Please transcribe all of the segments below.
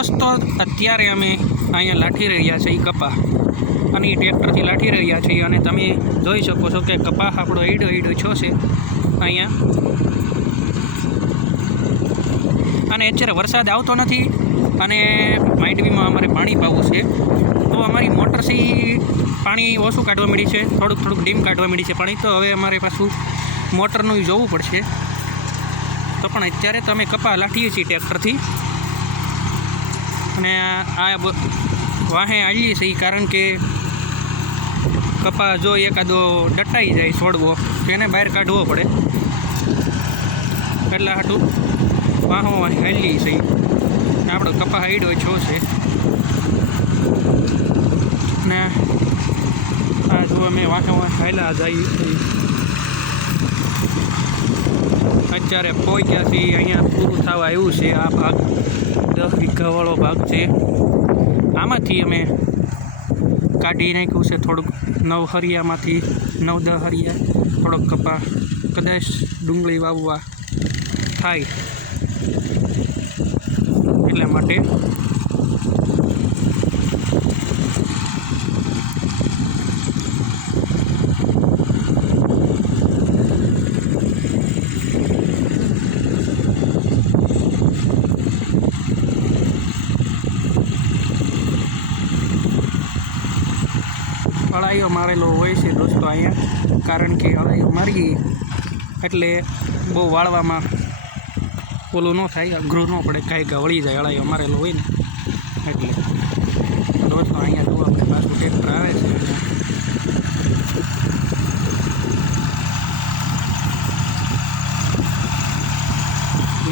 दोस्तों अत्यारे अमे अहींया लाठी रह्या छे कपा અને ટ્રેક્ટરથી લાઠી રહ્યા છીએ અને તમે જોઈ શકો છો કે કપાસ આપણો ઈડો છો છે અહીંયા અને અત્યારે વરસાદ આવતો નથી અને માંડવીમાં અમારે પાણી પાવું છે તો અમારી મોટરથી પાણી ઓછું કાઢવા મળી છે થોડુંક ડીમ કાઢવા મળી છે પાણી તો હવે અમારે પાછું મોટરનું જોવું પડશે તો પણ અત્યારે તમે કપા લાઠીએ છીએ ટ્રેક્ટરથી અને આ વાહે આવીએ છીએ કારણ કે કપા જો એકાદો ડટાઈ જાય છોડવો તેને બહાર કાઢવો પડે એટલે હાટું વાહો હાલીએ છીએ આપણો કપા હાઈડો છો છે ને આ જો અમે વાહો હાલ્યા જઈએ અત્યારે પહોંચ્યા છીએ અહીંયા પૂરું થવા આવ્યું છે આ ભાગ 10 વીઘાવાળો ભાગ છે આમાંથી અમે કાઢી નાખ્યું છે થોડુંક 9 હરિયામાંથી 9-10 હરિયા થોડોક કપા કદાચ ડુંગળી વાવવા થાય એટલા માટે અળાઈઓ મારેલો હોય છે દોસ્તો અહીંયા કારણ કે અળાઈઓ મારી એટલે બહુ વાળવામાં ઓલું ન થાય અઘરું ન પડે કાંઈ વળી જાય અળાઈઓ મારેલો હોય ને એટલે દોસ્તો અહીંયા જો આપણે પાછું ટ્રેક્ટર આવે છે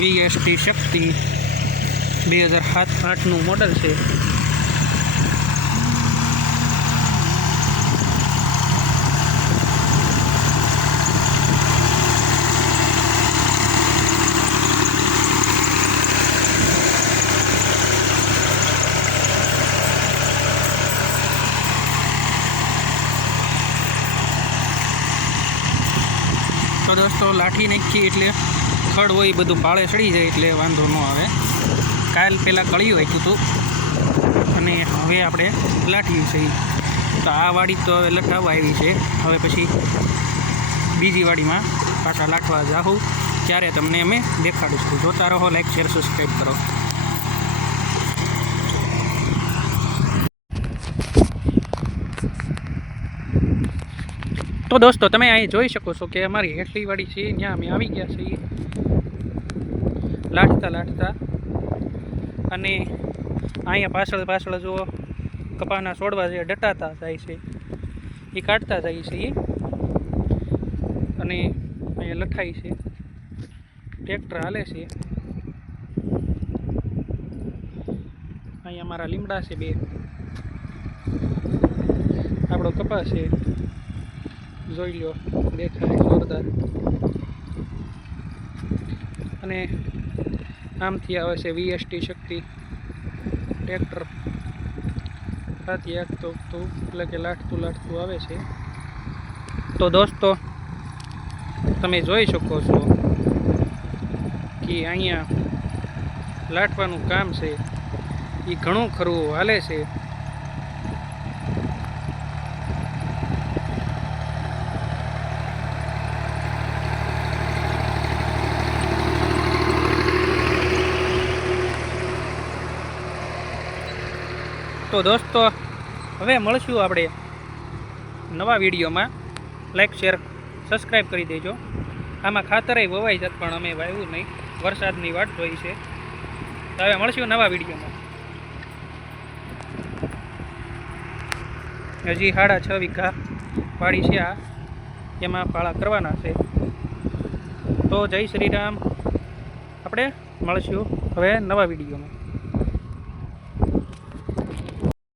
VST શક્તિ 2007-8નું મોડલ છે तो दोस्तों लाठी नाखी एटले खड़ होय बधुं पाळे चढ़ी जाए एटले वांधो न आवे काल पहला कळियुं आप्युं हतुं अने हवे आपणे लाठी छे तो आ वाड़ी तो हवे लठाववा आवी छे हवे पछी बीजी वाड़ीमां पाछा लाठवा जाहूं त्यारे तमने अमे देखाडीशुं जोता रहो लाइक शेर सब्सक्राइब करो। तो दोस्तों तमे अहीं जोई शको छो कि अमारी हेठली वाड़ी छे त्यां अमे आवी गया छीए लाठता लाठता अने अहींया पाछळ जो कपाना छोड़वा जे डटाता जाय छे ए काढता जाय छीए अने अहींया लठाई छे ट्रेक्टर हाले छे अहींया अमारा લીમડા छे बे आपणो कपास छे જોઈ લો દેખાય જોરદાર અને આમથી આવે છે VST શક્તિ ટ્રેક્ટર સાથે એક તો એટલે કે લાઠતું આવે છે તો દોસ્તો તમે જોઈ શકો છો કે અહીંયા લાઠવાનું કામ છે એ ઘણું ખરું હાલે છે तो दोस्तों हवे मळशुं आपणे नवा विडियो में लाइक शेर सब्सक्राइब करी देजो। आमां खातरे ववाई जात पण अमे वाव्युं नहीं वरसादनी वाट जोई छे तो हवे मळशुं नवा विडियो में। हजी 6.5 वीघा वाड़ी छे आ एमां पाळा करवाना छे तो जय श्री राम आपणे मळशुं हवे नवा विडियो में।